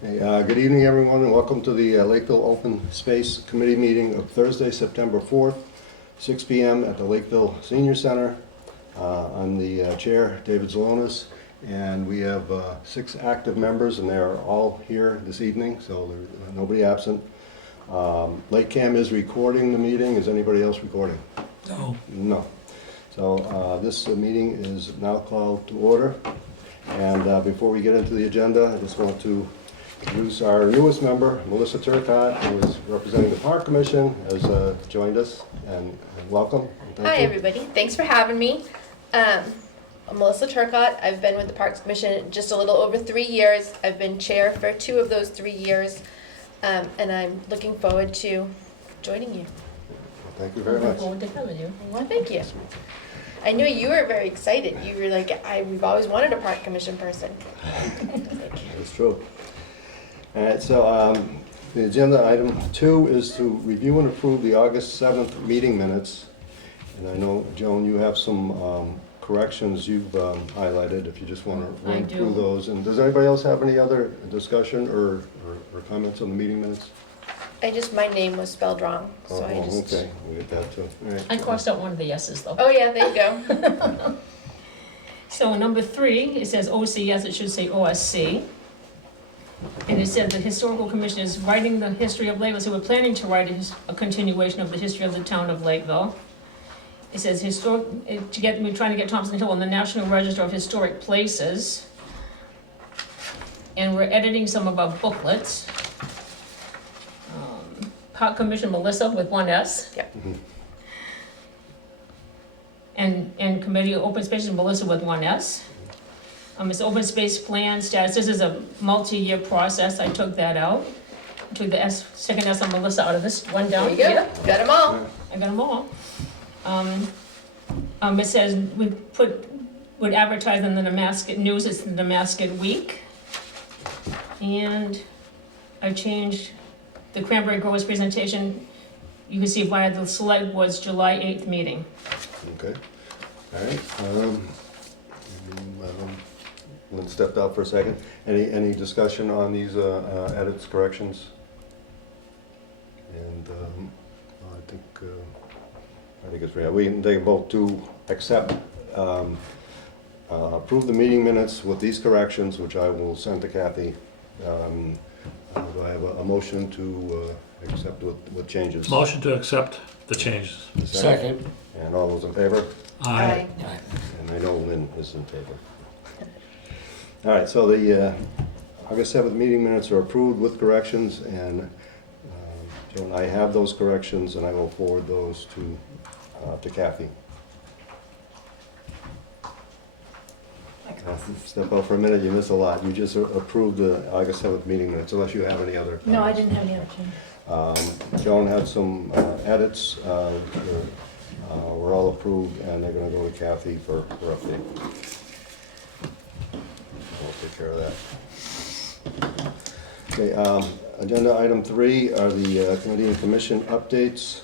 Hey, good evening, everyone, and welcome to the Lakeville Open Space Committee meeting of Thursday, September 4th, 6 p.m. at the Lakeville Senior Center. I'm the chair, David Zalonis, and we have 6 active members, and they are all here this evening, so there's nobody absent. LakeCAM is recording the meeting. Is anybody else recording? No. No. So this meeting is now called to order. And before we get into the agenda, I just want to introduce our newest member, Melissa Turcott, who is representing the Park Commission, has joined us, and welcome. Hi, everybody. Thanks for having me. I'm Melissa Turcott. I've been with the Parks Commission just a little over 3 years. I've been chair for 2 of those 3 years, and I'm looking forward to joining you. Thank you very much. Looking forward to having you. Well, thank you. I know you were very excited. You were like, we've always wanted a Park Commission person. That's true. All right, so the agenda item 2 is to review and approve the August 7th meeting minutes. And I know, Joan, you have some corrections you've highlighted, if you just want to run through those. And does anybody else have any other discussion or comments on the meeting minutes? My name was spelled wrong, so I just... Okay, we get that too. All right. I crossed out one of the yeses though. Oh, yeah, there you go. So number 3, it says OCS, it should say OSC. And it said the Historical Commission is writing the history of Lakeville, so we're planning to write a continuation of the history of the town of Lakeville. It says we're trying to get Thompson Hill on the National Register of Historic Places. And we're editing some of our booklets. Park Commission Melissa with 1 S. Yep. And Committee of Open Spaces Melissa with 1 S. It's open space plan status. This is a multi-year process. I took that out. I took the second S on Melissa out of this one down There you here. go. Got them all. I got them all. It says would advertise in the Nemasket News. It's the Nemasket Week. And I changed the Cranberry Growers presentation. You can see via the select board's July 8th meeting. Okay, all right. Lynn stepped out for a second. Any discussion on these edits, corrections? And I think it's real. We can take a vote to accept, approve the meeting minutes with these corrections, which I will send to Kathy. Do I have a motion to accept with changes? Motion to accept the changes. Second. And all those in favor? Aye. And I know Lynn is in favor. All right, so the August 7th meeting minutes are approved with corrections, and Joan, I have those corrections, and I will forward those to Kathy. Step out for a minute, you missed a lot. You just approved the August 7th meeting minutes, unless you have any other comments. No, I didn't have any other change. Joan had some edits. We're all approved, and they're going to go to Kathy for update. I'll take care of that. Okay, agenda item 3 are the committee and commission updates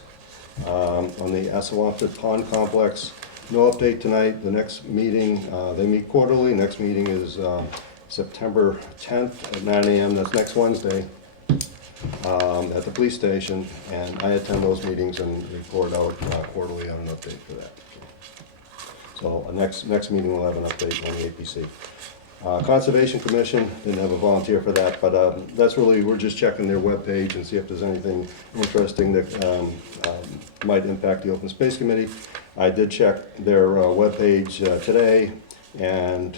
on the Assawamsett Pond Complex. No update tonight. The next meeting, they meet quarterly. Next meeting is September 10th at 9 a.m. That's next Wednesday at the police station. And I attend those meetings and report out quarterly on an update for that. So next meeting we'll have an update on the APC. Conservation Commission didn't have a volunteer for that, but that's really, we're just checking their webpage and see if there's anything interesting that might impact the Open Space Committee. I did check their webpage today, and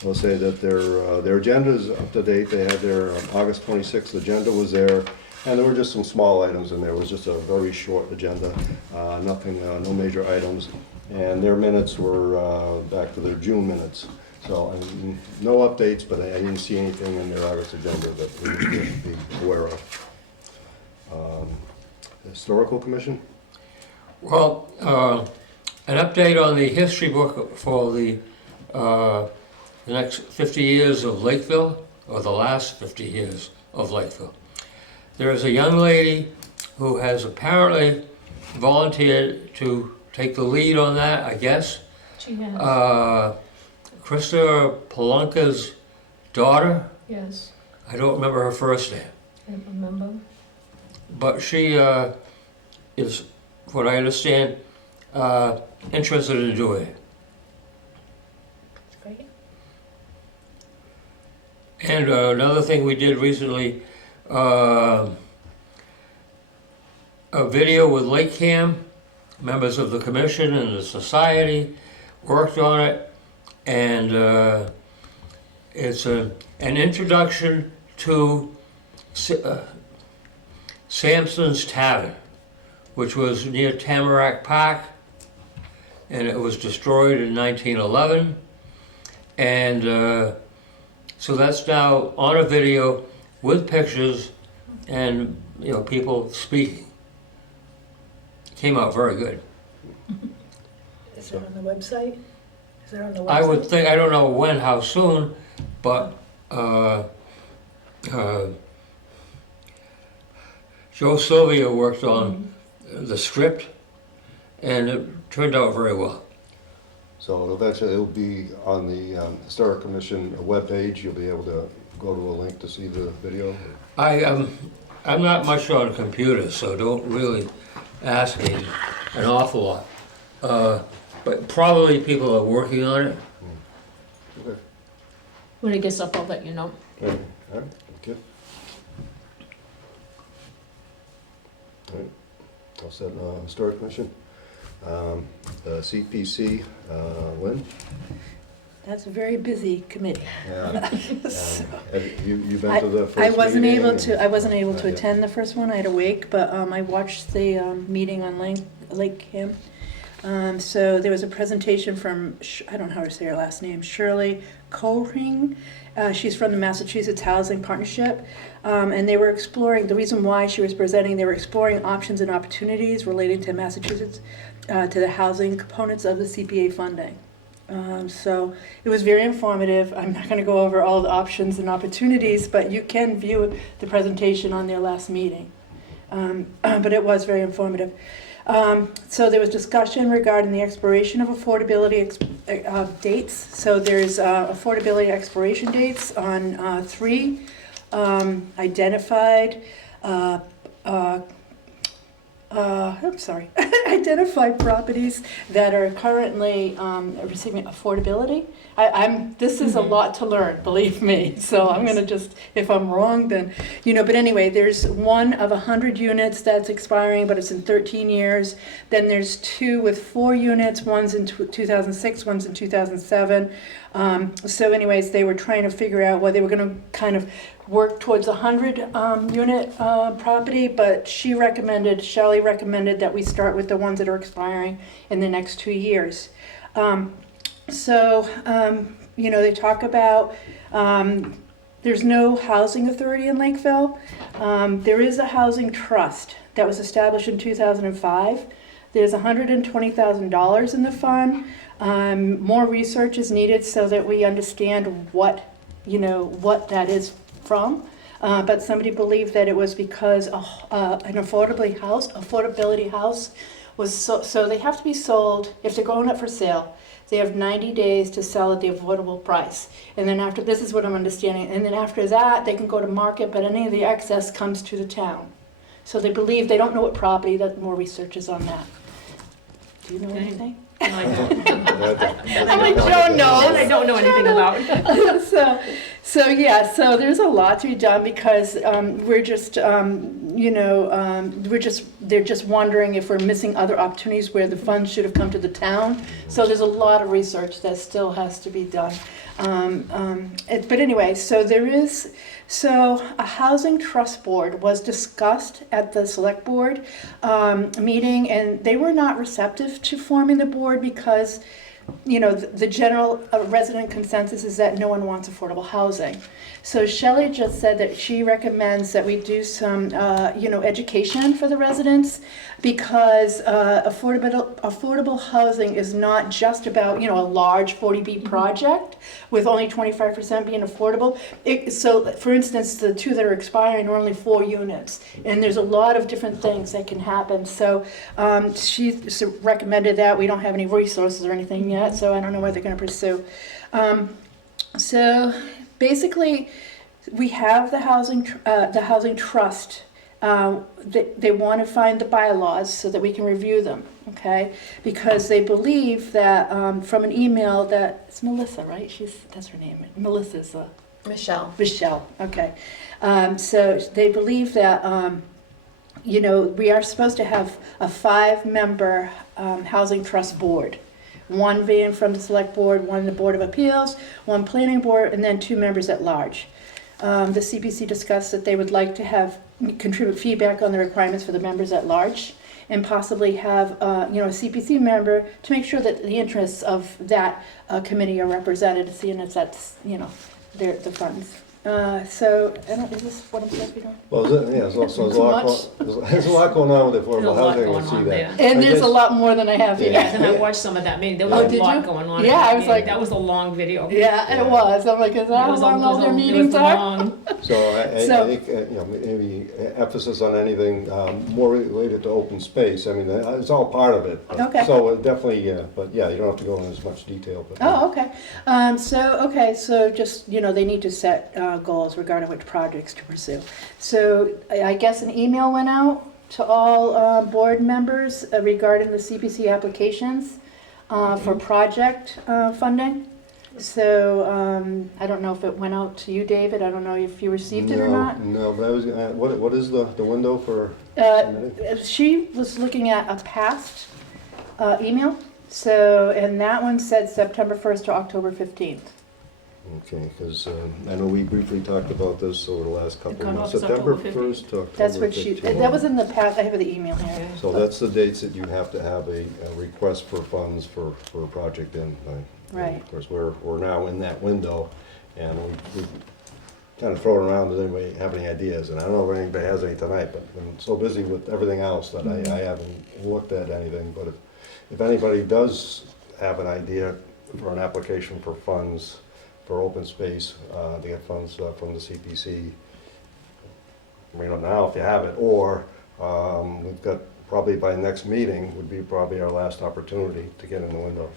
they'll say that their agenda is up to date. They had their August 26th agenda was there, and there were just some small items in there. It was just a very short agenda, nothing, no major items. And their minutes were back to their June minutes. So no updates, but I didn't see anything in their August agenda that we need to be aware of. Historical Commission? Well, an update on the history book for the next 50 years of Lakeville, or the last 50 years of Lakeville. There is a young lady who has apparently volunteered to take the lead on that, I guess. She has. Krista Polonka's daughter Yes. I don't remember her first name, I don't remember. but she is, what I understand, interested in doing it. That's great. And another thing we did recently, a video with LakeCAM, members of the commission and the society worked on it, and it's an introduction to Sampson's Tavern, which was near Tamarack Park, and it was destroyed in 1911. And so that's now on a video with pictures and, you know, people speaking. Came out very good. Is it on the website? Is it on the website? I would think, I don't know when, how soon, but Joe Sylvia worked on the script, and it turned out very well. So eventually it'll be on the Historic Commission webpage. You'll be able to go to a link to see the video. I'm not much on computers, so don't really ask me an awful lot. But probably people are working on it. Okay. When it gets up, I'll let you know. Okay. All right. Good. All right. I'll set Historic Commission. The CPC, Lynn? That's a very busy committee. Yeah. You've been I to the first I wasn't meeting able and- to, I wasn't able to Not yet. attend the first one, I had to wake, but I watched the meeting on LakeCAM. So there was a presentation from, I don't know how to say her last name, Shirley Coring. She's from the Massachusetts Housing Partnership. And they were exploring, the reason why she was presenting, they were exploring options and opportunities relating to Massachusetts, to the housing components of the CPA funding. So it was very informative. I'm not going to go over all the options and opportunities, but you can view the presentation on their last meeting. But it was very informative. So there was discussion regarding the expiration of affordability dates. So there's affordability expiration dates on 3 identified identified properties that are currently receiving affordability. This is a lot to learn, believe me. So I'm gonna just, if I'm wrong, then, but anyway, there's 1 of 100 units that's expiring, but it's in 13 years. Then there's 2 with 4 units, one's in 2006, one's in 2007. So anyways, they were trying to figure out whether they were gonna kind of work towards 100 unit property, but Shelley recommended that we start with the ones that are expiring in the next 2 years. They talk about, there's no housing authority in Lakeville. There is a housing trust that was established in 2005. There's $120,000 in the fund. More research is needed so that we understand what that is from. But somebody believed that it was because an affordability house was so they have to be sold. If they're going up for sale, they have 90 days to sell at the affordable price. And then after, this is what I'm understanding, and then after that, they can go to market, but any of the excess comes to the town. So they believe, they don't know what property, that more research is on that. Do you know Okay. anything? I don't I'm like, Joe knows. I don't know anything about it. So there's a lot to be done because they're just wondering if we're missing other opportunities where the funds should have come to the town. So there's a lot of research that still has to be done. But anyway, a housing trust board was discussed at the select board meeting, and they were not receptive to forming the board because the general resident consensus is that no one wants affordable housing. So Shelley just said that she recommends that we do some, education for the residents because affordable housing is not just about, a large 40B project with only 25% being affordable. So, for instance, the 2 that are expiring are only 4 units, and there's a lot of different things that can happen. So she recommended that. We don't have any resources or anything yet, so I don't know what they're going to pursue. So basically, We have the housing trust. They want to find the bylaws so that we can review them, okay? Because they believe that, from an email that, it's Melissa, right? That's her name. Melissa's, Michelle, okay. So they believe that, we are supposed to have a 5-member housing trust board. One being from the select board, one the Board of Appeals, one planning board, and then 2 members at large. The CPC discussed that they would like to contribute feedback on the requirements for the members at large, and possibly have, a CPC member to make sure that the interests of that committee are represented, seeing as that's, the funds. So, is this what I'm supposed to be doing? Well, there's also Too much? there's a lot going on with There's a affordable lot housing, going we'll see on that. there. And I there's a guess- lot more than I have here. Yes, and I watched some of that meeting. There Oh, was a did lot you? going on. in Yeah, that I was meeting. like- That was a long video. Yeah, it was. I'm like, is that how long all their meetings are? So I So- think, maybe emphasis on anything more related to open space. I mean, it's all part of it. Okay. So definitely, but yeah, you don't have to go into as much detail. But Oh, okay. So just, they need to set goals regarding which projects to pursue. So I guess an email went out to all board members regarding the CPC applications for project funding. So I don't know if it went out to you, David. I don't know if you received it or not. No, but I was, what is the window for? She was looking at a past email. So, and that one said September 1st to October 15th. Okay, because I know we briefly talked about this over the last couple gone of months. off September October 1st to October 15th. That's what that was in the past. I have the email here. So that's the dates that you have to have a request for funds for a project in. Right. Of course, we're now in that window, and we kind of throw it around. Does anybody have any ideas? And I don't know if anybody has any tonight, but I'm so busy with everything else that I haven't looked at anything. But if anybody does have an idea for an application for funds for open space, to get funds from the CPC, now if you have it, or we've got, probably by next meeting would be probably our last opportunity to get in the window.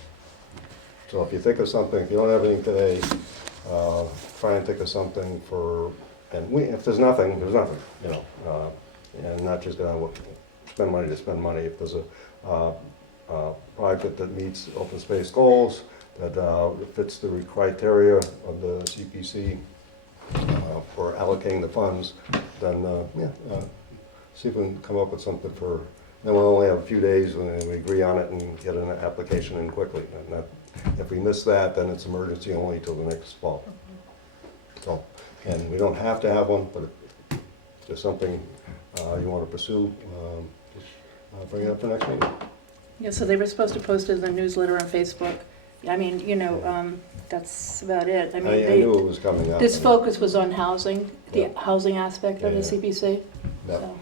So if you think of something, if you don't have anything today, try and think of something for, and if there's nothing, there's nothing, and not just gonna spend money to spend money. If there's a project that meets open space goals, that fits the criteria of the CPC for allocating the funds, then see if we can come up with something for, then we'll only have a few days when we agree on it and get an application in quickly. And that, if we miss that, then it's emergency only till the next fall. So, and we don't have to have one, but if there's something you want to pursue, just bring it up for next meeting. Yeah, so they were supposed to post it in the newsletter on Facebook. I mean, that's about it. I I mean, knew it was coming up. this focus was on housing, the Yeah. housing aspect of the Yeah, yeah. CPC. Yeah. So,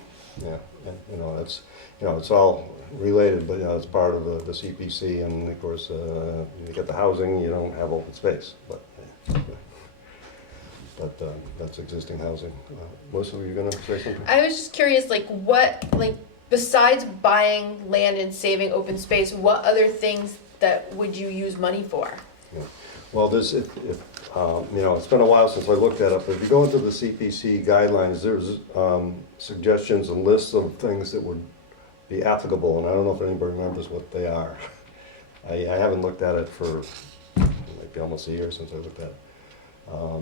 Yeah, and, it's all related, but, it's part of the CPC, and of course, you get the housing, you don't have open space, but that's existing housing. Melissa, were you gonna say something? I was just curious, besides buying land and saving open space, what other things that would you use money for? Well, it's been a while since I looked at it, but if you go into the CPC guidelines, there's suggestions and lists of things that would be applicable, and I don't know if anybody remembers what they are. I haven't looked at it for maybe almost a year since I looked at it.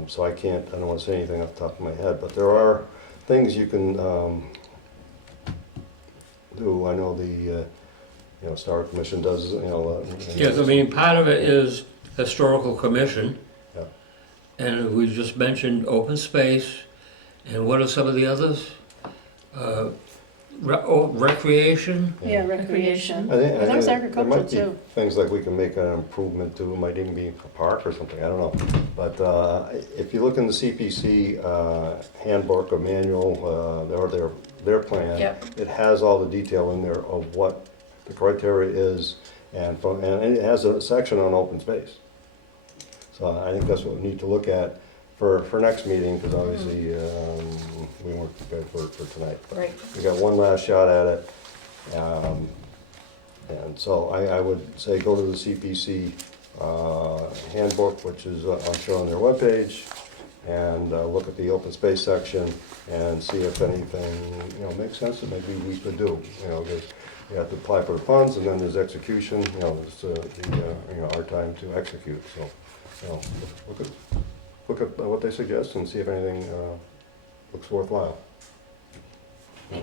So I don't want to say anything off the top of my head, but there are things you can do. I know the Star Commission does, Yes, I mean, part of it is historical commission. Yeah. And we just mentioned open space, and what are some of the others? Recreation? yeah, recreation. I think, And there's there agriculture might be too. things like we can make an improvement to, it might even be a park or something, I don't know. But if you look in the CPC handbook or manual, or their plan, Yep. it has all the detail in there of what the criteria is, and it has a section on open space. So I think that's what we need to look at for next meeting, because obviously we weren't prepared for tonight. But Right. we got one last shot at it. And so I would say go to the CPC handbook, which is I'm sure on their webpage, and look at the open space section and see if anything, makes sense that maybe we could do. You have to apply for the funds, and then there's execution, it's our time to execute. So, look at what they suggest and see if anything looks worthwhile.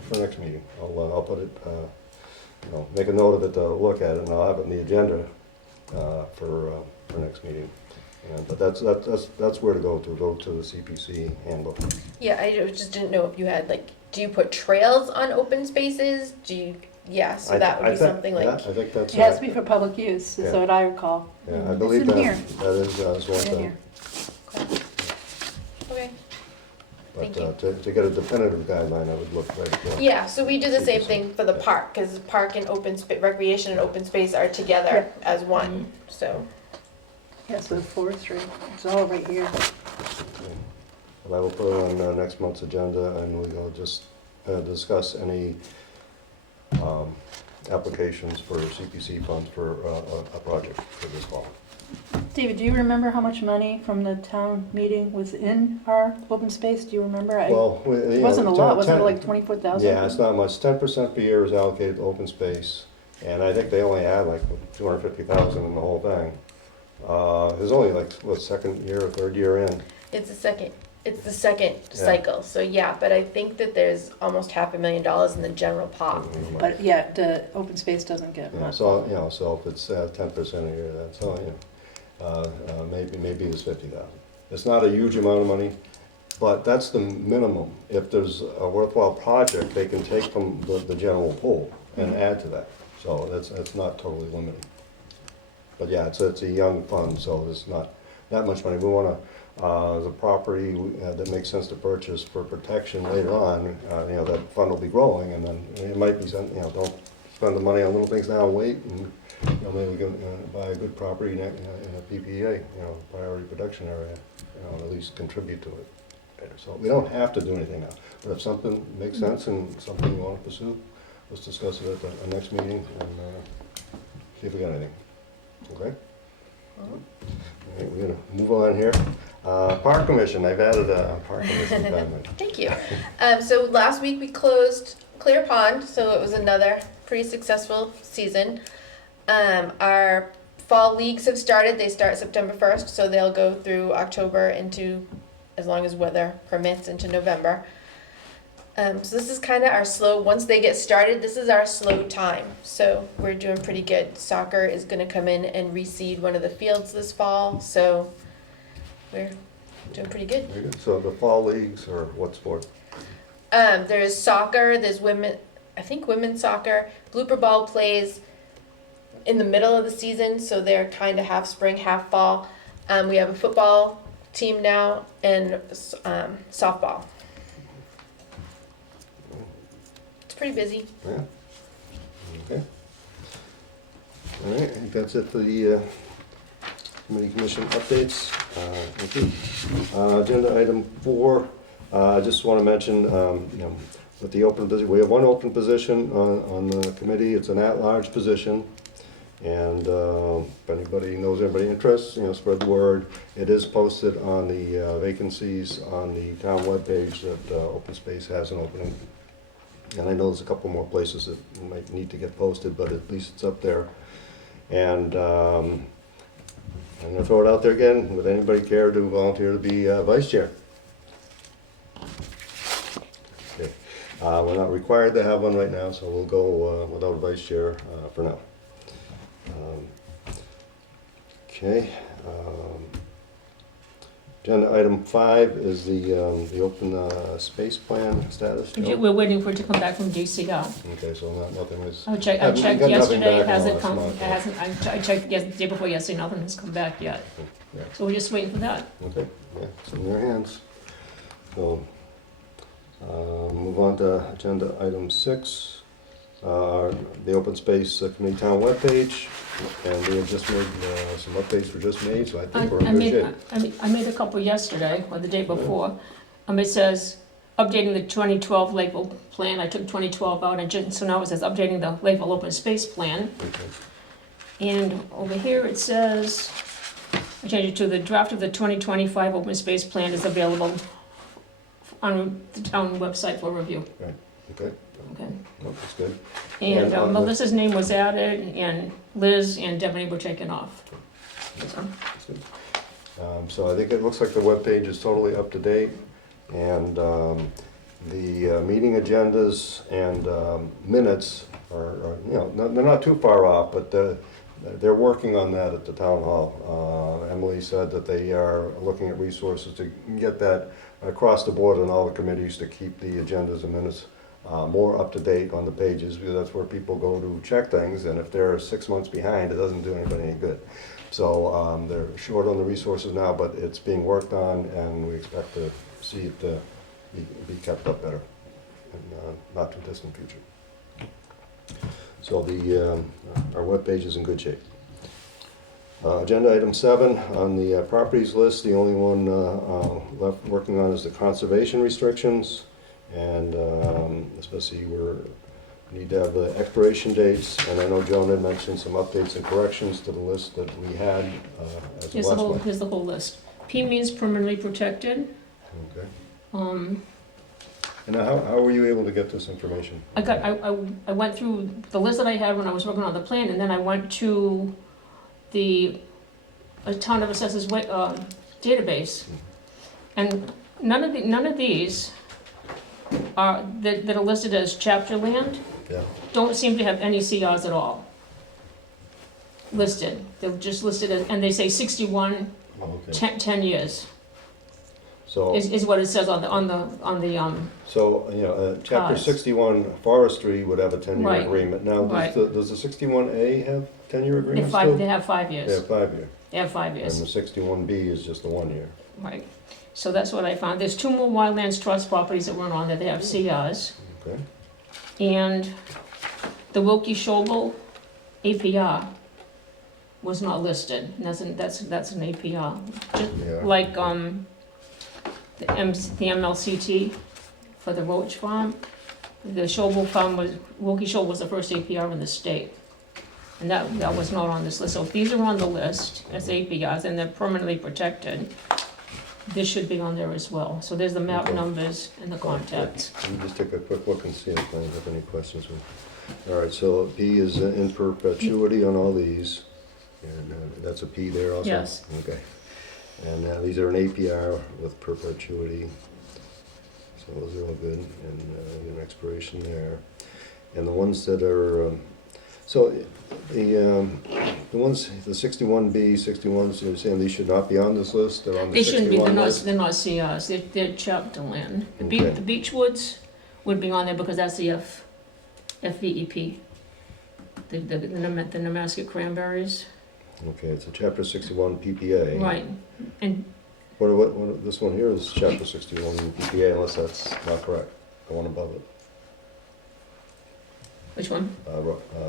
For next meeting, I'll put it, make a note of it to look at it, and I'll have it in the agenda for next meeting. But that's where to go to the CPC handbook. Yeah, I just didn't know if you had, like, do you put trails on open spaces? So that would be something like. Yeah, I think that's. It has to be for public use, is what I recall. Yeah, I believe It's in here. that is one It's in thing. here. Okay. Thank But to get a definitive guideline, I would look right for. Yeah, so we do the same thing for the park, because park and recreation and open space are together as one, so. Yes, with forestry, it's all right here. But I will put it on next month's agenda, and we'll just discuss any applications for CPC funds for a project for this fall. David, do you remember how much money from the town meeting was in our open space? Do you remember? Well, It wasn't a lot, wasn't it like 24,000? Yeah, it's not much. 10% per year is allocated to open space, and I think they only had like 250,000 in the whole thing. There's only like, second year or third year in. It's the second cycle, so yeah, but I think that there's almost $500,000 in the general pot. But yeah, the open space doesn't get Yeah, much. so if it's 10% a year, that's all, maybe it's 50,000. It's not a huge amount of money, but that's the minimum. If there's a worthwhile project, they can take from the general pool and add to that. So that's not totally limited. But yeah, it's a young fund, so there's not that much money. We want to, the property that makes sense to purchase for protection later on, that fund will be growing, and then it might be, don't spend the money on little things now, wait, and maybe we can buy a good property in a PPA, priority protection area, at least contribute to it. So we don't have to do anything now, but if something makes sense and something you want to pursue, let's discuss it at the next meeting and see if we got anything. Okay? All right, we're gonna move on here. Park Commission, I've added a Park Commission comment. Thank you. So last week we closed Clear Pond, so it was another pretty successful season. Our fall leagues have started. They start September 1st, so they'll go through October into, as long as weather permits, into November. So this is kind of our slow, once they get started, this is our slow time. So we're doing pretty good. Soccer is going to come in and reseed one of the fields this fall, so we're doing pretty good. Very good. So the fall leagues are what sport? There's soccer, there's women's soccer. Blooper Ball plays in the middle of the season, so they're kind of half spring, half fall. We have a football team now and softball. It's pretty busy. Yeah. Okay. All right, I think that's it for the committee commission updates. Thank you. Agenda item 4, I just want to mention, with the open position, we have one open position on the committee. It's an at-large position. And if anybody knows anybody interested, spread the word. It is posted on the vacancies on the town webpage that Open Space has an opening. And I know there's a couple more places that might need to get posted, but at least it's up there. And I'm going to throw it out there again. Would anybody care to volunteer to be vice chair? Okay. We're not required to have one right now, so we'll go without a vice chair for now. Okay. Agenda item 5 is the open space plan status. Joe? We're waiting for it to come back from DCR. Okay, so nothing is. I checked Haven't got nothing yesterday, back in hasn't last come, month, it hasn't, I checked the day before yesterday, nothing has come back yet. Yeah. So we're just waiting for that. Okay, yeah, it's in your hands. So, move on to agenda item 6, the open space committee town webpage, and we have just made, some updates were just made, so I think we're in good shape. I made a couple yesterday, or the day before. It says, updating the 2012 Lakeville plan, I took 2012 out, so now it says updating the Lakeville open space plan. Okay. And over here it says, I changed it to the draft of the 2025 open space plan is available on the town website for review. Okay, Okay. no, that's good. And And on the- Melissa's name was added, and Liz and Debbie were taken off. So, That's good. So I think it looks like the webpage is totally up to date, and the meeting agendas and minutes are, you know, they're not too far off, but they're working on that at the town hall. Emily said that they are looking at resources to get that across the board on all the committees to keep the agendas and minutes more up to date on the pages, because that's where people go to check things, and if they're 6 months behind, it doesn't do anybody any good. So they're short on the resources now, but it's being worked on, and we expect to see it be kept up better in not too distant future. So our webpage is in good shape. Agenda item 7, on the properties list, the only one left working on is the conservation restrictions. And especially we need to have the expiration dates, and I know Joan had mentioned some updates and corrections to the list that we had as of here's the last whole, month. here's the whole list. P means permanently protected. Okay. Um, And how were you able to get this information? I went through the list that I had when I was working on the plan, and then I went to the town of assessors database, and none of these are that are listed as chapter land Yeah. don't seem to have any CRs at all listed. They're just listed as, and they say 61, Oh, okay. 10 years So, is what it says on the you know, chapter Cause. 61 forestry would have a 10-year Right. agreement. Now, Right. does the 61A have 10-year they agreements five still? they have 5 They years. have 5-year. They have 5 And years. the 61B is just the 1 year. Right. So that's what I found. There's 2 more wildlands trust properties that weren't on there. They have CRs. Okay. And the Wilkie Shovel APR was not listed. And that's an APR. Just Yeah. like the MLCT for the Roach Farm. The Shovel Farm Wilkie Shovel was the first APR in the state. And that was not on this list. So if these are on the list as APRs and they're permanently protected, this should be on there as well. So there's the map Okay. numbers and the contacts. Let me just take a quick look and see if I have any questions. All right, so P is in perpetuity on all these, and that's a P there also? Yes. Okay. And these are an APR with perpetuity, so those are all good, and an expiration there. And the ones that are, so the ones, the 61B, 61s, you're saying these should not be on this list, they're on the They shouldn't be, 61 list? they're not CRs, they're chapter land. Okay. The beech woods would be on there because that's the FVEP. The Nemasket cranberries, Okay, it's a chapter 61 PPA. right, and What, this one here is chapter 61 PPA, unless that's not correct, the one above it. which one?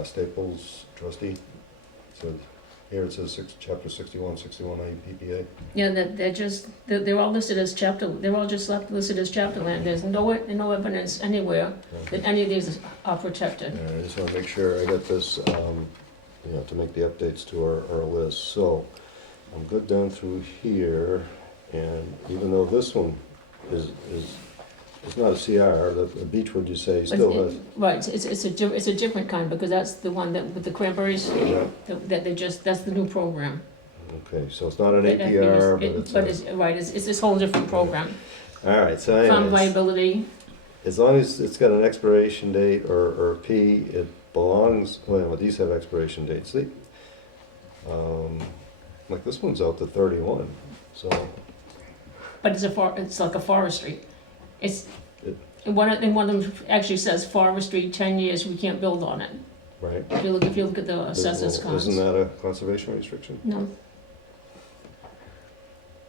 Staples trustee, so here it says chapter 61, 61A PPA. Yeah, they're all listed as chapter, they're all just listed as chapter land. There's no evidence anywhere Okay. that any of these are protected. All right, I just want to make sure I got this, you know, to make the updates to our list. So I'm good down through here, and even though this one is not a CR, the Beechwood, you say, still has, Right, it's a different kind, because that's the one that, with the cranberries, yeah, that's the new program. okay, so it's not an That APR, FBS but it's But a, it's, right, it's this whole different program. all right, so Farm anyways, viability, as long as it's got an expiration date or P, it belongs, well, these have expiration dates. Like this one's out to 31, so, but it's like a forestry. It's, It- and one of them actually says forestry, 10 years, we can't build on it. right? If you look at the assessors Well, cons. isn't that a conservation restriction? No,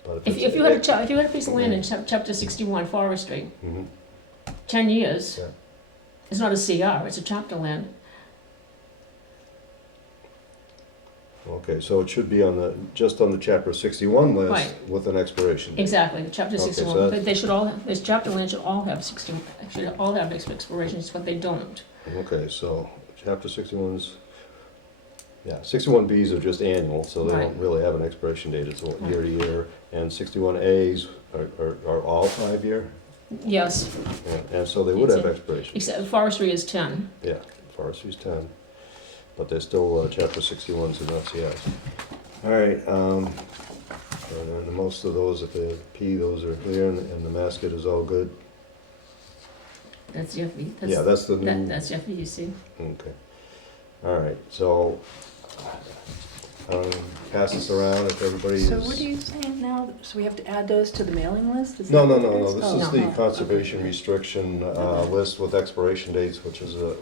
But if you had a piece of land in chapter 61 forestry, Mhm. 10 years, Yeah. it's not a CR, it's a chapter land. Okay, so it should be just on the chapter 61 list Right. with an expiration date. Exactly, chapter Okay, so 61, that's- but they should all, this chapter land should all have expirations, but they don't. Okay, so chapter 61 is Yeah, 61Bs are just annual, so they don't Right. really have an expiration date, it's year to year. And 61As are all 5-year, Yes, and so they would have It's a- expiration. except forestry is 10. Yeah, forestry's 10, but they're still chapter 61s and LCS. All right, and most of those, if they're P, those are clear, and the mascot is all good. That's Jeffy. Yeah, that's the new, That's Jeffy, you see. okay. All right, so, pass this around if everybody is. So what are you saying now? So we have to add those to the mailing list? Is No, that no, what it no, is? no, this Oh, is the no. conservation restriction Okay. list with expiration dates, which is a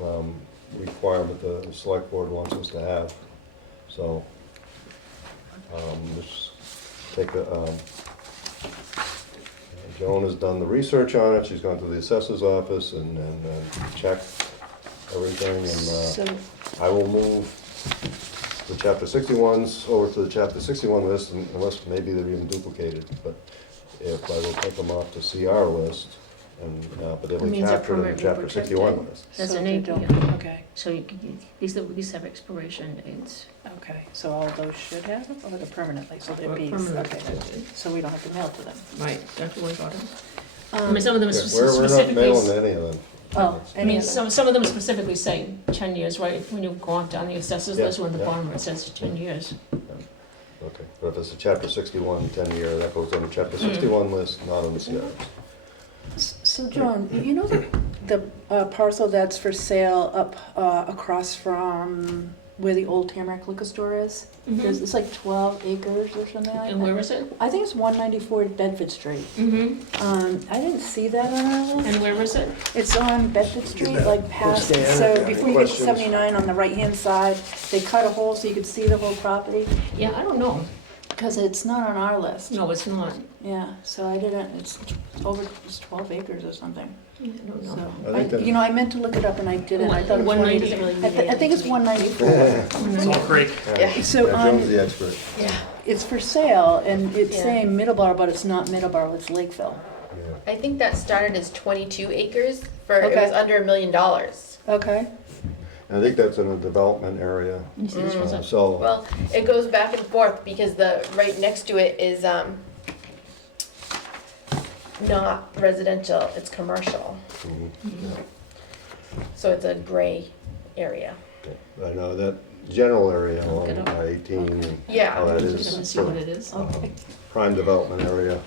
requirement the select board wants us to have. So, just take a, Joan has done the research on it, she's gone to the assessor's office and checked everything, and So, I will move the chapter 61s over to the chapter 61 list, unless maybe they're even duplicated, but if I will take them off the CR list, and, but they'll That be means they're captured in the permanently chapter protected. 61 list. That's so an they eight, don't- yeah. Okay, So these have expiration dates. okay, so all those should have them, or they're permanently, so they're Or Bs, permanently okay. protected. So we don't have to mail to them. Right, don't you worry about it. I Um, mean, some of them Yeah, specifically. we're not mailing any of them. Oh, I any mean, of them? some of them specifically say 10 years, right? When you go on down the assessors Yeah, list, on the yeah. bottom, it says 10 years. Okay, but if it's a chapter 61, 10-year, that goes on the chapter 61 list, not on the CRs. So Joan, you know the parcel that's for sale up across from where the old Tamarack liquor store is? There's, it's like 12 acres or something like that. And where is it? I think it's 194 Bedford Street. Mm-hmm. I didn't see that on our list. And where is it? It's on Bedford Street, like past, Stan, so any before you get to questions? 79 on the right-hand side, they cut a hole so you could see the whole property, Yeah, I don't know. because it's not on our list. No, it's not. Yeah, so I didn't, it's 12 acres or something, Yeah, I don't know. so. I think that- You know, I meant to look it up and I didn't, I thought it was 190. 180. I think it's 194. Salt Creek. Yeah. So Yeah, on, Joan's the expert. Yeah. it's for sale, and it's Yeah. saying Middleborough, but it's not Middleborough, it's Lakeville. Yeah. I think that started as 22 acres for, it Okay. was under $1 million. Okay, And I think that's in a development area, You see this one's up? so, Well, it goes back and forth because the, right next to it is, not residential, it's commercial. mhm. So it's a gray area. I know that general area Look it along up. I-18, and how Yeah. that Just gonna is see what it is. okay. prime development area,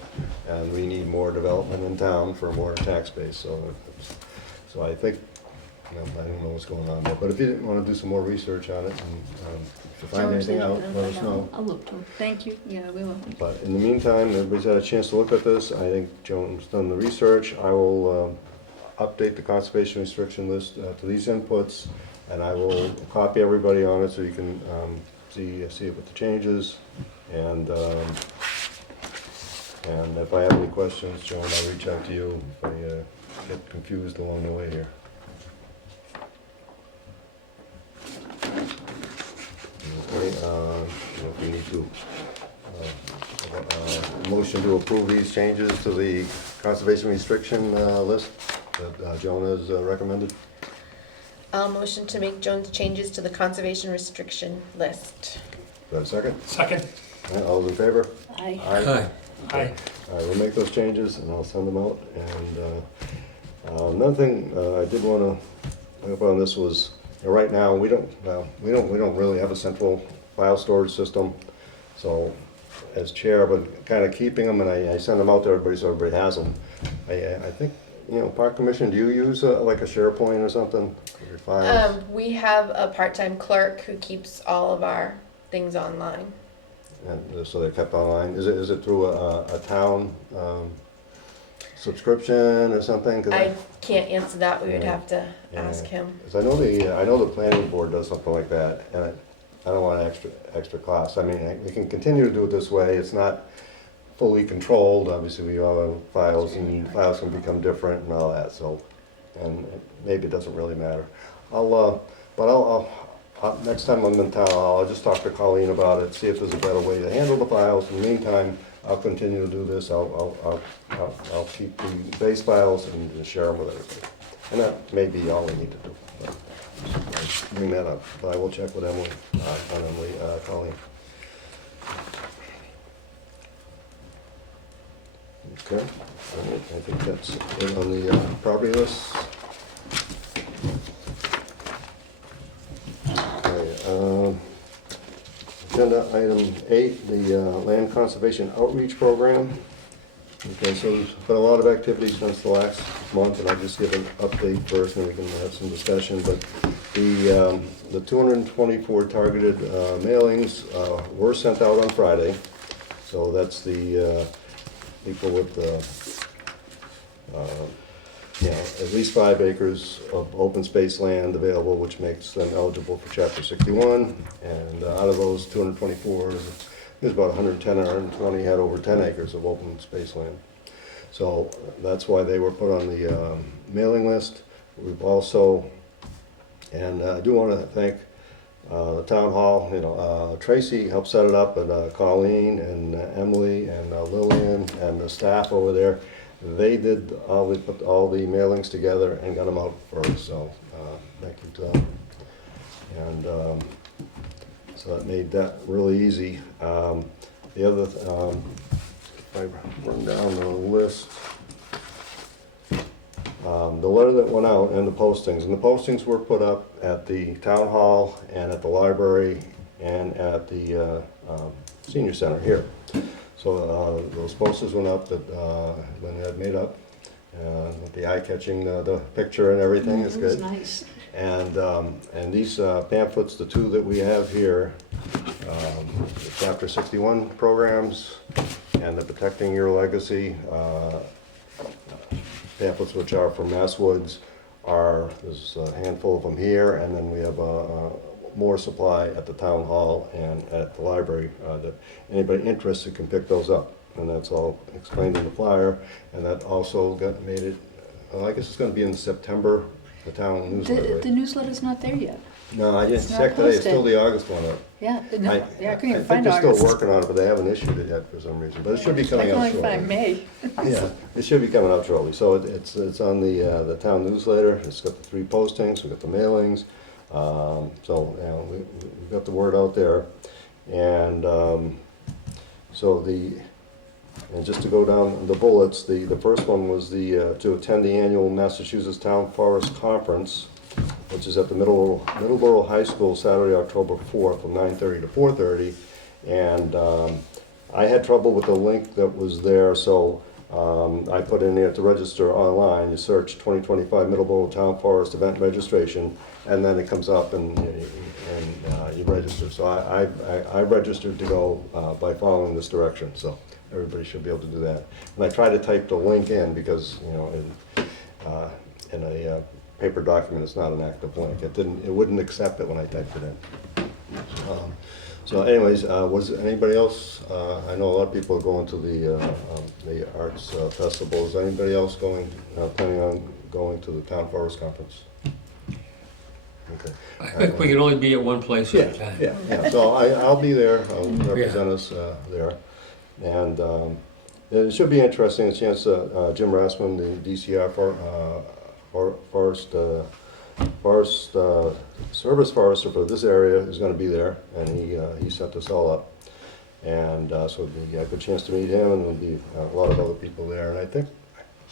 and we need more development in town for more tax base, so I think, I don't know what's going on there, but if you want to do some more research on it, and if you find anything out, let us know. I'll look too. Thank you. Yeah, we will. But in the meantime, everybody's had a chance to look at this, I think Joan's done the research, I will update the conservation restriction list to these inputs, and I will copy everybody on it so you can see it with the changes, and if I have any questions, Joan, I'll reach out to you if I get confused along the way here. Okay, if we need to, motion to approve these changes to the conservation restriction list that Joan has recommended. I'll motion to make Jones changes to the conservation restriction list. Do I have a second? Second. All those in favor? Aye. Hi. Aye. All right, we'll make those changes and I'll send them out. And another thing I did want to pick up on this was, right now, we don't really have a central file storage system. So as chair, but kind of keeping them, and I send them out to everybody so everybody has them. I think, Park Commission, do you use like a SharePoint or something for your files? We have a part-time clerk who keeps all of our things online. And so they're kept online. Is it through a town subscription or something? 'Cause I can't answer that, we would Yeah. have to Yeah. ask him. 'Cause I know the planning board does something like that, and I don't want extra cost. I mean, we can continue to do it this way. It's not fully controlled. Obviously, we all have files, and files can become different and all that. So, and maybe it doesn't really matter. I'll next time I'm in town, I'll just talk to Colleen about it, see if there's a better way to handle the files. In the meantime, I'll continue to do this. I'll keep the base files and share them with everybody. And that may be all we need to do. Bring that up, but I will check with Emily, Colleen. Okay, all right, I think that's it on the property list. Okay, agenda item 8, the Land Conservation Outreach Program. Okay, so there's been a lot of activity since the last month, and I'll just give an update first, and we can have some discussion. But the 224 targeted mailings were sent out on Friday. So that's the people with at least 5 acres of open space land available, which makes them eligible for Chapter 61. And out of those 224, there's about 110 or 120 had over 10 acres of open space land. So that's why they were put on the mailing list. We've also, and I do want to thank the town hall. Tracy helped set it up, and Colleen and Emily and Lillian and the staff over there. They did put all the mailings together and got them out for us. So thank you to them. And so that made that really easy. The other, if I run down the list, the letter that went out and the postings were put up at the town hall and at the library and at the senior center here. So those posters went up that Lynn had made up, with the eye-catching, the picture and everything is good. Nice. And these pamphlets, the 2 that we have here, the Chapter 61 programs and the Protecting Your Legacy pamphlets, which are from Mass Woods, there's a handful of them here, and then we have more supply at the town hall and at the library. That anybody interested can pick those up, and that's all explained in the flyer. And that also made it. I guess it's going to be in September. The town newsletter. The newsletter's not there yet. No, I just It's not checked today. It's posted. still the August one up. Yeah, no, I couldn't even I think find they're August. still working on it, but they haven't issued it yet for some reason. But it should be I coming can out only find shortly. May. Yeah, it should be coming out shortly. So it's on the town newsletter. It's got the 3 postings. We've got the mailings. So we've got the word out there. And and just to go down the bullets, the first one was to attend the annual Massachusetts Town Forest Conference, which is at the Middleborough High School Saturday, October 4th from 9:30 to 4:30. And I had trouble with the link that was there, so I put in there to register online. You search 2025 Middleborough Town Forest Event Registration, and then it comes up and you register. So I registered to go by following this direction, so everybody should be able to do that. And I tried to type the link in because, in a paper document, it's not an active link. It wouldn't accept it when I typed it in. So anyways, was anybody else, I know a lot of people are going to the arts festival. Is anybody else planning on going to the Town Forest Conference? Okay. I think we can only be at one place at a time. Yeah. So I'll be there. I'll represent us there. And it should be interesting. A chance Jim Rassman, the DCR Forest Service Forester for this area, is going to be there, and he set this all up. And so it'll be a good chance to meet him, and there'll be a lot of other people there. And I think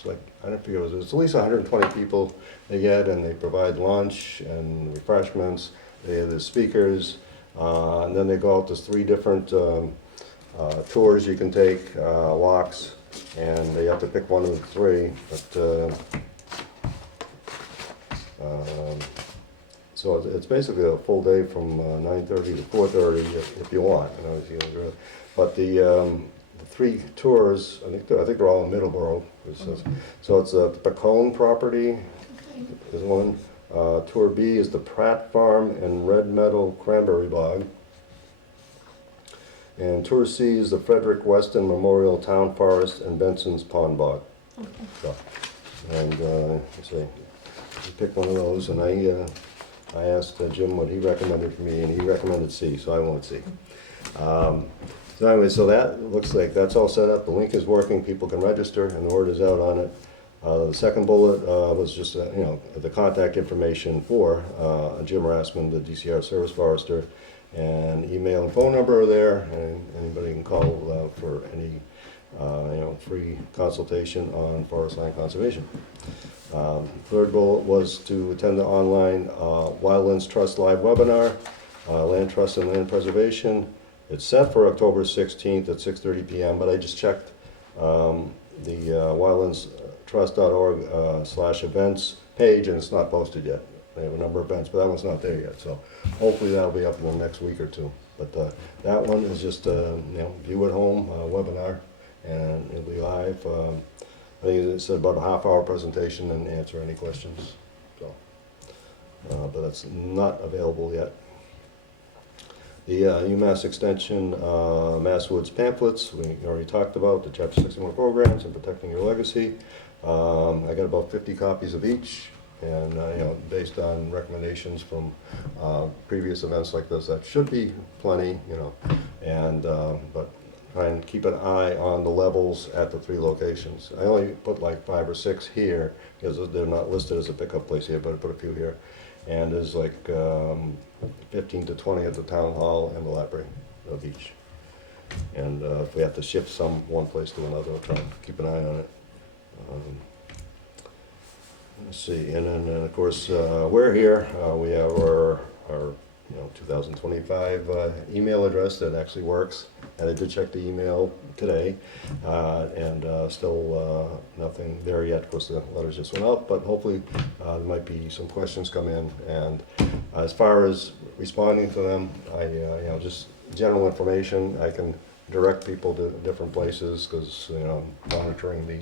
I don't figure it's at least 120 people they get, and they provide lunch and refreshments. They have the speakers, and then they go out. There's 3 different tours you can take, walks, and they have to pick one of the 3. But so it's basically a full day from 9:30 to 4:30 if you want. But the 3 tours, I think they're all in Middleborough. So it's the Pecone property is one. Tour B is the Pratt Farm and Red Meadow Cranberry Bog. And Tour C is the Frederick Weston Memorial Town Forest and Benson's Pond Bog. Okay. So, and let's see, you pick one of those, and I asked Jim what he recommended for me, and he recommended C, so I went C. So anyway, so that looks like that's all set up. The link is working. People can register, and the word is out on it. The second bullet was just, the contact information for Jim Rassman, the DCR Service Forester, and email and phone number are there, and anybody can call for any, free consultation on forest land conservation. Third bullet was to attend the online Wildlands Trust Live webinar, Land Trust and Land Preservation. It's set for October 16th at 6:30 p.m., but I just checked the wildlandstrust.org/events page, and it's not posted yet. They have a number of events, but that one's not there yet, so hopefully that'll be up in the next week or two. But that one is just view at home webinar, and it'll be live. I think it's about a half-hour presentation and answer any questions. So, but that's not available yet. The UMass Extension Mass Woods pamphlets, we already talked about, the Chapter 61 programs and protecting your legacy. I got about 50 copies of each, and based on recommendations from previous events like this, that should be plenty, and but try and keep an eye on the levels at the 3 locations. I only put like 5 or 6 here because they're not listed as a pickup place here, but I put a few here. And there's like 15 to 20 at the town hall and the library of each. And if we have to shift one place to another, I'll try and keep an eye on it. Let's see, and then of course we're here. We have our 2025 email address that actually works. And I did check the email today, and still nothing there yet. Of course, the letters just went out, but hopefully there might be some questions come in. And as far as responding to them, just general information. I can direct people to different places because monitoring the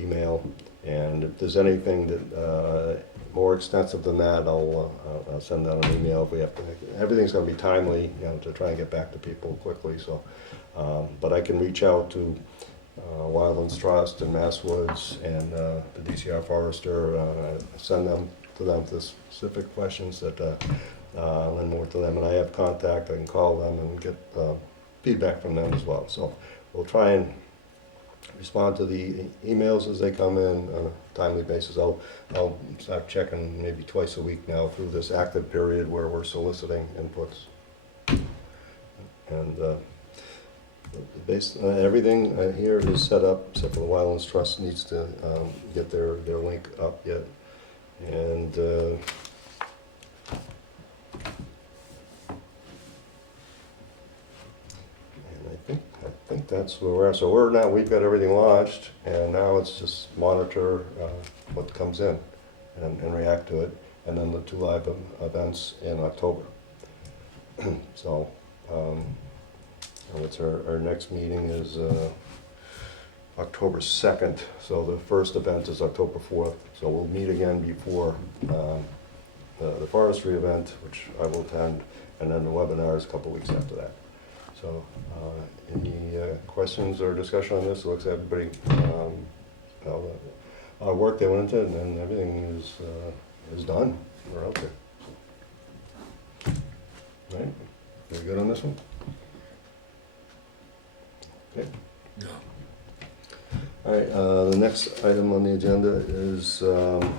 email. And if there's anything that more extensive than that, I'll send out an email if we have to. Everything's going to be timely, to try and get back to people quickly. So, but I can reach out to Wildlands Trust and Mass Woods and the DCR Forester, send them to them the specific questions that lend more to them. And I have contact. I can call them and get feedback from them as well. So we'll try and respond to the emails as they come in on a timely basis. I'll start checking maybe twice a week now through this active period where we're soliciting inputs. And everything here is set up, except for the Wildlands Trust needs to get their link up yet. And I think that's where we're at. So we've got everything launched, and now it's just monitor what comes in and react to it, and then the 2 live events in October. So our next meeting is October 2nd, so the first event is October 4th. So we'll meet again before the forestry event, which I will attend, and then the webinar is a couple weeks after that. So, any questions or discussion on this? It looks like everybody, our work they went into, and everything is done. We're out there. Right? Very good on this one? Okay. No. All right, the next item on the agenda is 9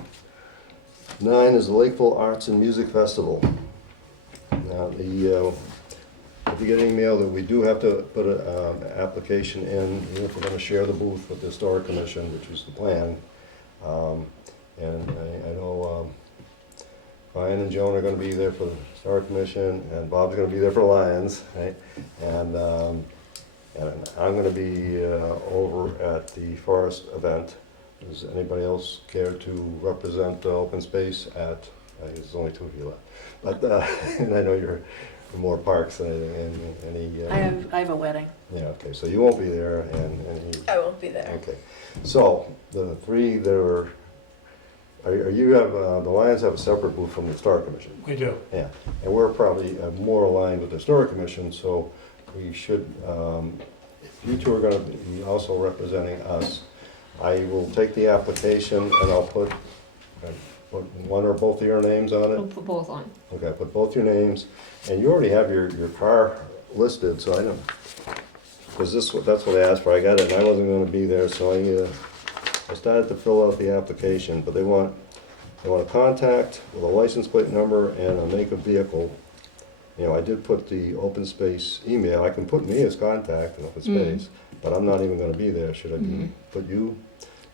is the Lakeville Arts and Music Festival. Now, if you get an email that we do have to put an application in, even if we're going to share the booth with the Historic Commission, which is the plan. And I know Brian and Joan are going to be there for the Historic Commission, and Bob's going to be there for Lions, right? And I'm going to be over at the Forest event. Does anybody else care to represent open space at? I think there's only 2 of you left, but and I know you're more parks than any. I have a wedding. Yeah. Okay. So you won't be there, and any. I won't be there. Okay. So the 3 that are you have the Lions have a separate booth from the Historic Commission. We do. Yeah, and we're probably more aligned with the Historic Commission, so we should. If you 2 are going to be also representing us, I will take the application and I'll put one or both of your names on We'll it. put both on. Okay, put both your names, and you already have your car listed, so I don't, because that's what I asked for. I got it, and I wasn't going to be there, so I need to. Okay. Right? Very good on this one. All right. All right. The next item on the agenda is 10 is the Lakeville Arts and Music Festival. Now, the, if you get an email that we do have to put an application in, even if we're going to share the booth with the Historic Commission, which is the plan. And I started to fill out the application, but they want a contact with a license plate number and a make of vehicle. You know, I did put the open space email, I can put me as contact in open space, but I'm not even gonna be there, should I be, put you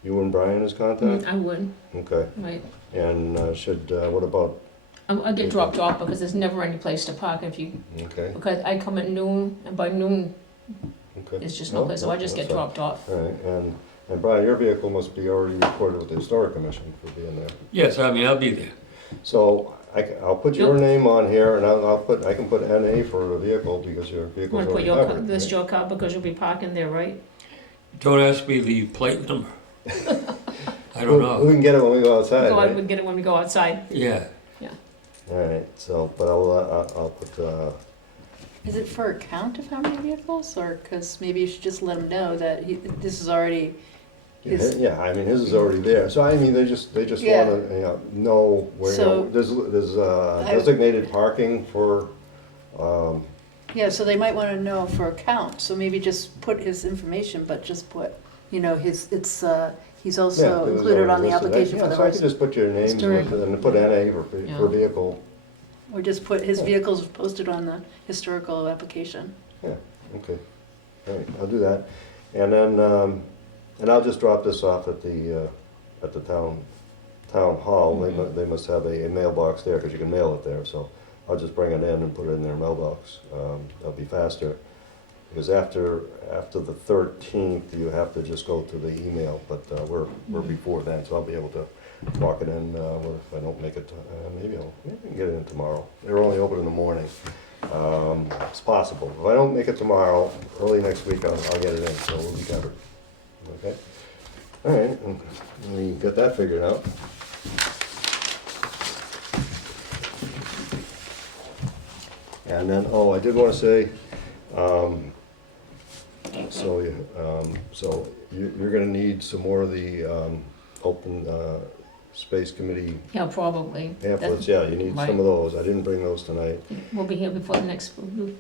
and Brian as contact? I would, Okay, right. and what about, I get dropped off because there's never any place to park if you, okay, because I come at noon, and by noon, okay. there's just no place, so I just get that's fine. dropped off. All right, and Brian, your vehicle must be already recorded with the Historic Commission for being there. Yes, I mean, I'll be there. So I'll put your name on here and I can put NA for the vehicle because your You vehicle's wanna put already your, covered. this your car because you'll be parking there, right? Don't ask me the plate number. I don't We know. can get it when we go outside, Go out right? and get it when we go outside. Yeah, All right, so, but I'll put, Is it for a count of how many vehicles, or, because maybe you should just let him know that this is already, his, yeah, I mean, his is already there. So I mean, they just Yeah. wanna, know where, So- there's designated parking for, yeah, so they might want to know for a count, so maybe just put his information, but just put, he's yeah, also it was included on already the listed. application for Yeah, the so I could horse, just put your names Historic. with it and put NA for Yeah. vehicle. or just put his vehicles posted on the historical application. Okay, all right, I'll do that. And then, and I'll just drop this off at the town hall. They must have a mailbox there, because you can mail it there, so I'll just bring it in and put it in their mailbox. That'll be faster, because after the 13th, you have to just go to the email, but we're before then, so I'll be able to walk it in, if I don't make it, maybe I can get it in tomorrow. They're only open in the morning. It's possible. If I don't make it tomorrow, early next week, I'll get it in, so we'll be covered. Okay? All right, we got that figured out. And then, I did want to say, so you're gonna need some more of the open space committee Yeah, probably. pamphlets, yeah, you need some of those. I didn't bring those tonight. We'll be here before the next, We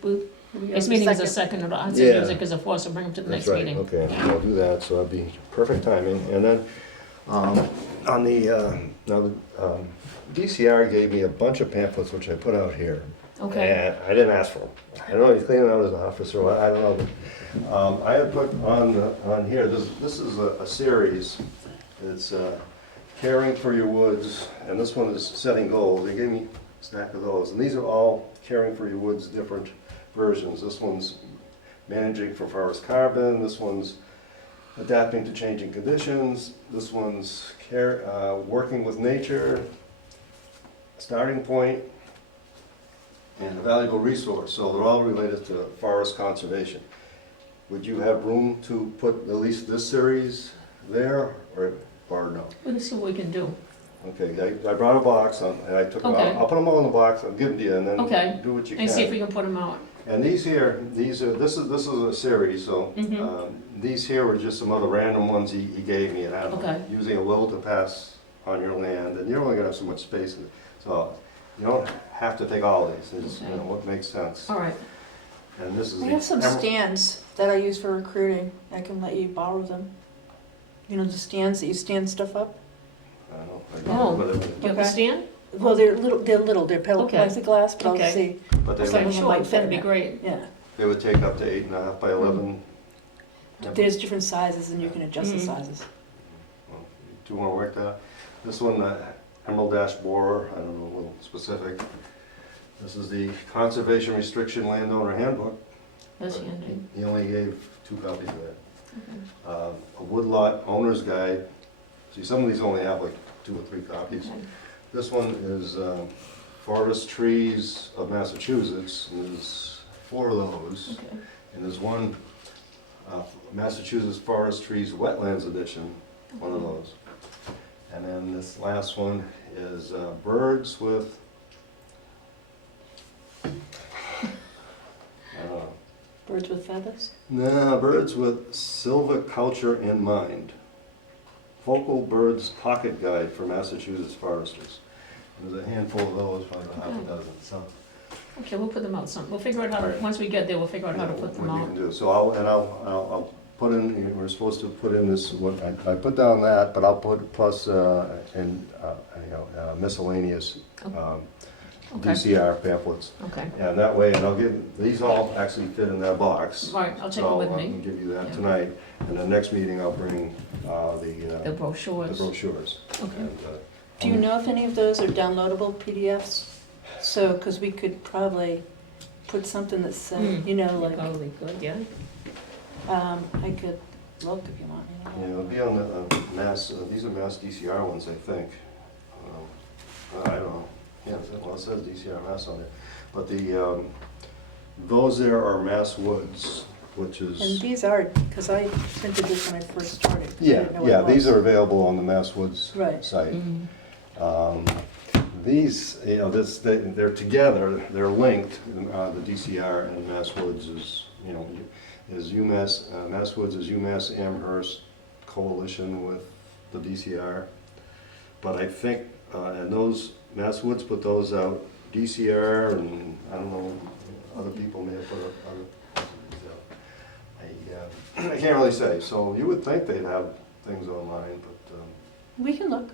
next have meeting is a second. second, or arts Yeah. and music is a fourth, so bring them to the That's next right, meeting. okay, I'll do that, so that'd be perfect timing. And then, on the, DCR gave me a bunch of pamphlets, which I put out here. Okay, And I didn't ask for them. I don't know, he's cleaning out his office or what, I don't know. I had put on here, this is a series. It's Caring for Your Woods, and this one is Setting Goals. They gave me a stack of those, and these are all Caring for Your Woods different versions. This one's Managing for Forest Carbon, this one's Adapting to Changing Conditions, this one's Working with Nature, Starting Point, and a Valuable Resource. So they're all related to forest conservation. Would you have room to put at least this series there, or no? we'll see what we can do. Okay, I brought a box, and I took them out. Okay. I'll put them all in the box, I'll give them to you, and then Okay. do what you And see if can. we can put them out. And this is a series, so these here were just some other random ones he gave me, and I'm Okay. using a will to pass on your land, and you're only gonna have so much space, so you don't have to take all these, it's, Okay. what makes sense. All right, And this is I the have some emerald- stands that I use for recruiting, I can let you borrow them. You know, the stands that you stand stuff up? I don't know, Oh. whatever. do you have a Okay. stand? Well, they're Okay. plexiglass, but I'll Okay. see, But they Some would, of them Sure, might fit that'd be in it. great. yeah. they would take up to 8.5 by 11. There's different sizes and you can adjust the Mhm. sizes. Well, do you wanna work that? This one, Emerald Ash Borer, I don't know, a little specific. This is the Conservation Restriction Landowner Handbook. That's handy. He only gave 2 copies of that. A Woodlot Owner's Guide. See, some of these only have like 2 or 3 copies. Okay. This one is Forest Trees of Massachusetts, and there's 4 of those. Okay. And there's one, Massachusetts Forest Trees Wetlands Edition, one of those. And then this last one is Birds with, I don't know. Birds with feathers? No, Birds with Silviculture in Mind. Focal Birds Pocket Guide for Massachusetts Foresters. There's a handful of those, probably about half a dozen, so. Okay, we'll put them out some, we'll figure out how to, Alright. once we get there, we'll figure out how to put them What you out. can do, so I'll put in, we're supposed to put in this, what, I put down that, but I'll put plus, miscellaneous, Okay, DCR pamphlets. okay. And that way, and I'll give, these all actually fit in that box. Right, I'll take it with So I me. can give you that Yeah. tonight, and the next meeting I'll bring, The the brochures. brochures. Okay. And, Do you know if any of those are downloadable PDFs? So, because we could probably put something that said, you know, like, Probably good, yeah. I could look if you want me to. Yeah, it'll be on the mass, these are mass DCR ones, I think. I don't know, yeah, well, it says DCR mass on it. But the, those there are mass woods, which And is, these are, because I printed this when I first started. 'cause I didn't know what yeah, it these was. are available on the Mass Woods Right. site. Mhm. These, you know, they're together, they're linked, the DCR and Mass Woods is, you know, is UMass, Mass Woods is UMass Amherst coalition with the DCR. But I think, and those, Mass Woods put those out, DCR and, I don't know, other people may have put other things out. I can't really say, so you would think they'd have things online, but, We can look.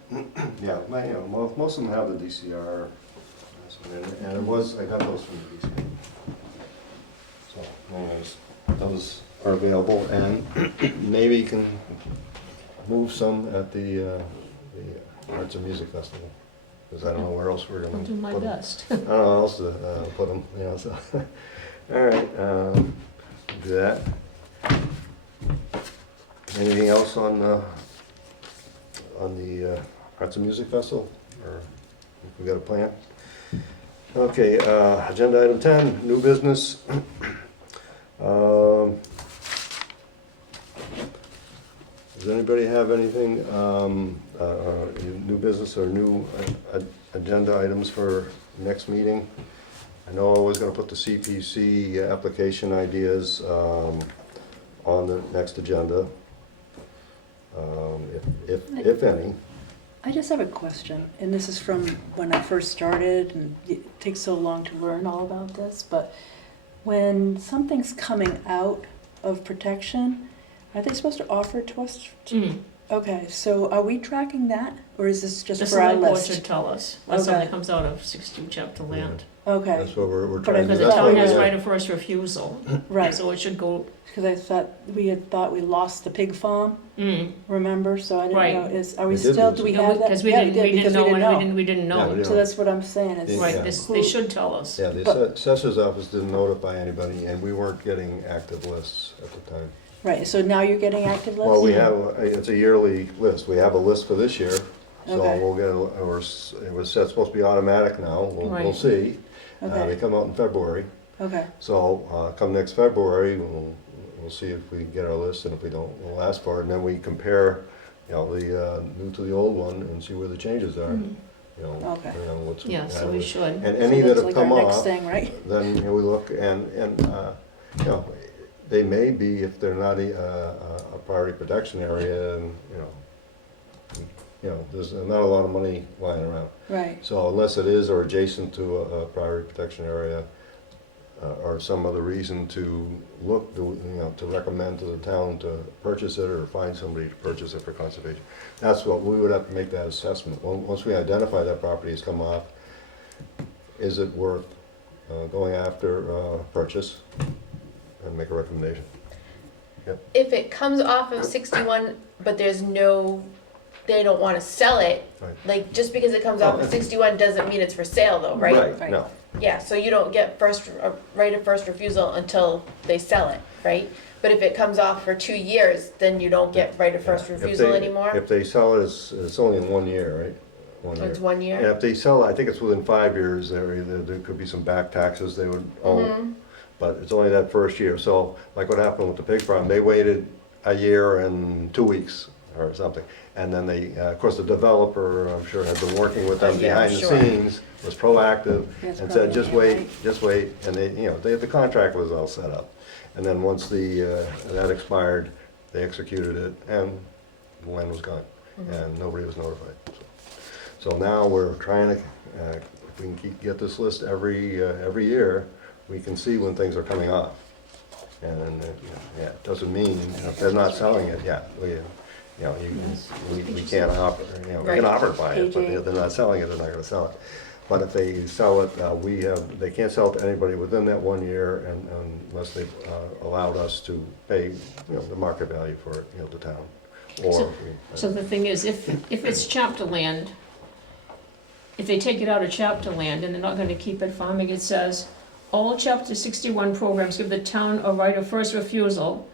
yeah, you know, most of them have the DCR, and it was, I got those from the DCR. So, anyways, those are available, and maybe you can move some at the Arts and Music Festival, because I don't know where else we're gonna I'll do my put 'em. best. I don't know where else to put them, you know, so, all right, do that. Anything else on the Arts and Music Festival, or we got a plan? Okay, agenda item 10, new business. Does anybody have anything, new business or new agenda items for next meeting? I know I was gonna put the CPC application ideas on the next agenda, if any. I just have a question, and this is from when I first started, and it takes so long to learn all about this, but when something's coming out of protection, are they supposed to offer it to us? Okay, so are we tracking that, or is this just The for our select board list? should tell us when Okay. something comes out of 62 chapter land. Okay, That's what we're But I trying to do. Because the That's thought why town we has have- right of first refusal, right, so it should go, because I thought, we had thought we lost the pig farm, remember, so I didn't Right. know, are we We did still, lose do we it. have that? because we Yeah, didn't know, because and we know. didn't Yeah, we know. didn't. So that's what I'm saying, is. Yeah. Right, they should tell us. Yeah, the But- assessor's office didn't notify anybody, and we weren't getting active lists at the time. Right, so now you're getting active lists? Well, we have, it's a yearly list. We have a list for this year, so Okay. we'll get, it was set, supposed to be automatic now. We'll Right. see. They Okay, come out in February, okay, so come next February, we'll see if we get our list, and if we don't, we'll ask for it, and then we compare, you know, the new to the old one and see where the changes are, you know. Okay. depending on what's Yeah, so we added. should. And so any that that's have like come our next off, thing, right? then, you know, we look, and, you know, they may be, if they're not a priority protection area, and, you know, there's not a lot of money lying around. Right, So unless it is, or adjacent to a priority protection area, or some other reason to look, you know, to recommend to the town to purchase it, or find somebody to purchase it for conservation. That's what, we would have to make that assessment. Once we identify that property has come off, is it worth going after purchase, and make a recommendation? If it comes off of 61, but there's no, they don't want to sell it, Right. like, just because it comes off of 61 doesn't mean it's for sale though, right? Right. No, Yeah, so you don't get right of first refusal until they sell it, right? But if it comes off for 2 years, then you don't get right of first Yeah. If refusal they- anymore? If they sell it, it's only in 1 year, right? 1 So year. it's 1 Yeah, year? if they sell, I think it's within 5 years, there could be some back taxes they would owe, Mhm. but it's only that first year. So, like what happened with the pig farm, they waited a year and 2 weeks or something. And then they, of course, the developer, I'm sure, had been working with them Yeah, behind the sure. scenes, was proactive, That's and said, probably just it, wait, right? just wait. And they, you know, the contract was all set up. And then once that expired, they executed it, and the land was gone, and nobody was notified. So now we're trying to, if we can get this list every year, we can see when things are coming off. And then, yeah, doesn't mean, if they're not selling it yet, we can't offer, we Right. can offer to buy it, but AJ. if they're not selling it, they're not gonna sell it. But if they sell it, they can't sell it to anybody within that 1 year and unless they've allowed us to pay, the market value for it, the town. Or, So the thing is, if it's chapter land, if they take it out of chapter land and they're not gonna keep it farming, it says, all chapter 61 programs give the town a right of first refusal,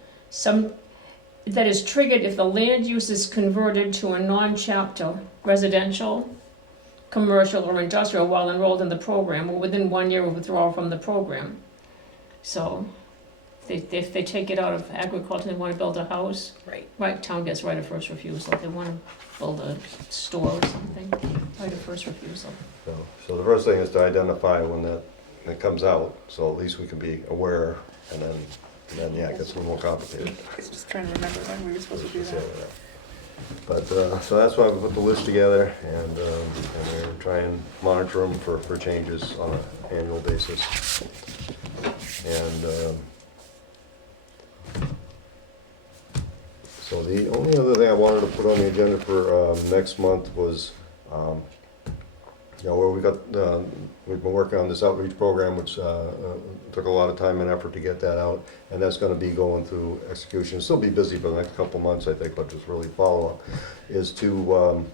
that is triggered if the land use is converted to a non-chapter residential, commercial, or industrial while enrolled in the program, or within 1 year of withdrawal from the program. So, if they take it out of agriculture, they wanna build a house, Right. town gets right of first refusal. If they wanna build a store or something, right of first refusal. so the first thing is to identify when that comes out, so at least we can be aware, and then, it gets a little more complicated. I was just trying to remember when we were supposed to do that. But, so that's why we put the list together, and we're trying to monitor them for changes on an annual basis. And, so the only other thing I wanted to put on the agenda for next month was, where we've been working on this outreach program, which took a lot of time and effort to get that out, and that's gonna be going through execution. Still be busy for the next couple months, I think, but just really follow up, is to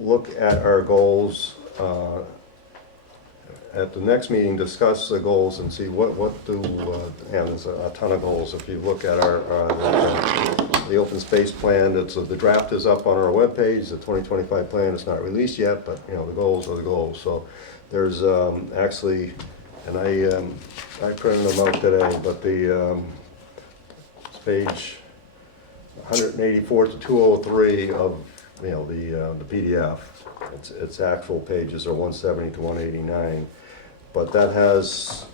look at our goals, at the next meeting, discuss the goals and see what there's a ton of goals. If you look at the open space plan, the draft is up on our webpage. The 2025 plan is not released yet, but the goals are the goals. So there's actually, and I printed them out today, but it's page 184 to 203 of the PDF. Its actual pages are 170 to 189, but that has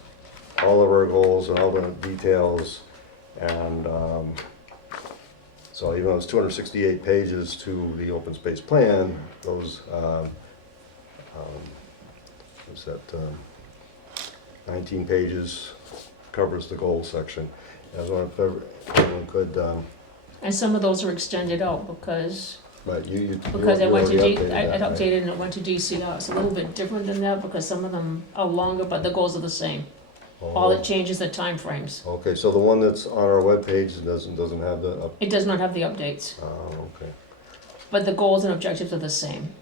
all of our goals and all the details, and so even though it's 268 pages to the open space plan, those, what's that, 19 pages covers the goal section. As one, if everyone could, And some of those are extended out because but you I went to already I that, right? updated and it went to DCR. It's a little bit different than that because some of them are longer, but the goals are the same. All it changes the timeframes. Okay, so the one that's on our webpage doesn't have the, It does not have the updates, okay. but the goals and objectives are the same.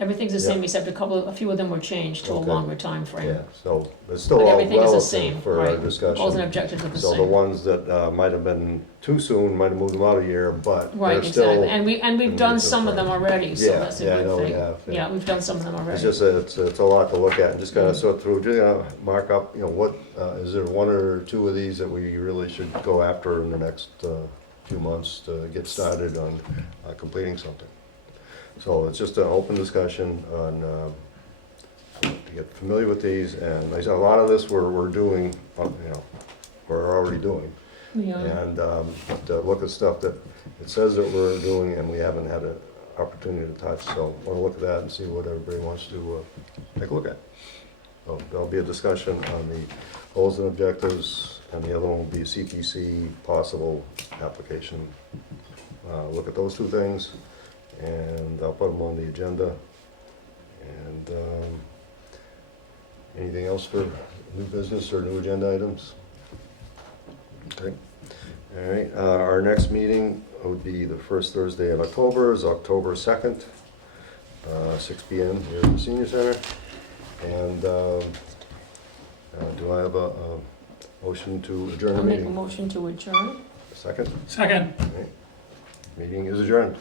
Everything's the same Yeah. except a few of them were changed to a Okay. longer timeframe. Yeah, so it's still But all everything is the relative same, for our right? discussion. Goals and objectives are the So the same. ones that might have been too soon, might have moved them out a year, but Right, they're still. exactly. And we've done some of them already, so Yeah, that's a yeah, I good know we thing. have, yeah. Yeah, we've done some of them It's already. just, it's a lot to look at, and just kind of sort through, just mark up, what, is there one or two of these that we really should go after in the next few months to get started on completing something? So it's just an open discussion on, to get familiar with these, and like I said, a lot of this we're doing, we're already doing. Yeah. And to look at stuff that it says that we're doing and we haven't had an opportunity to touch, so I want to look at that and see what everybody wants to take a look at. So there'll be a discussion on the goals and objectives, and the other one will be CPC possible application. Look at those two things, and I'll put them on the agenda. And anything else for new business or new agenda items? Okay. All right, our next meeting would be the first Thursday of October, is October 2nd, 6 p.m. here at the Senior Center. And do I have a motion to adjourn the I'll make a meeting? motion to adjourn. Second? Second. All right. Meeting is adjourned.